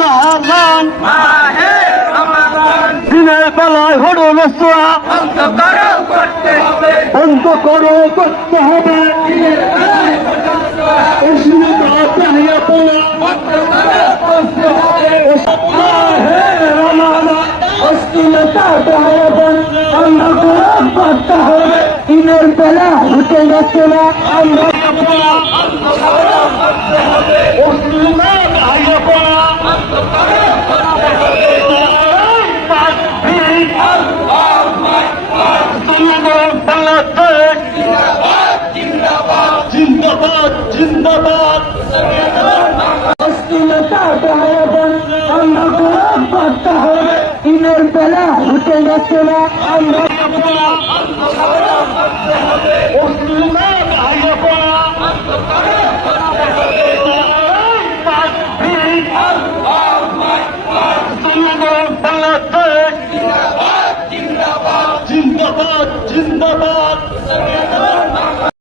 রমাদান। দিনের বেলায় হলো নসরা বন্ধ করো করতে হবে। বন্ধ করো করতে হবে অশ্লীলতা চাহিয়া পড়া মাহে রমাদান অশ্লীলতা চাহিয়া পড়া বন্ধ করো করতে হবে দিনের বেলা হতে যাচ্ছে না আমরা পড়া অশ্লীলতা চাহিয়া পড়া বাংলাদেশ জিন্দাবাদ। জিন্দাবাদ অশ্লীলতা দয়াবান আমরা গোলাপ করতে হবে দিনের বেলা হতে যাচ্ছে না আমরা অশ্লীলতা জিন্দাবাদ জিন্দাবাদ।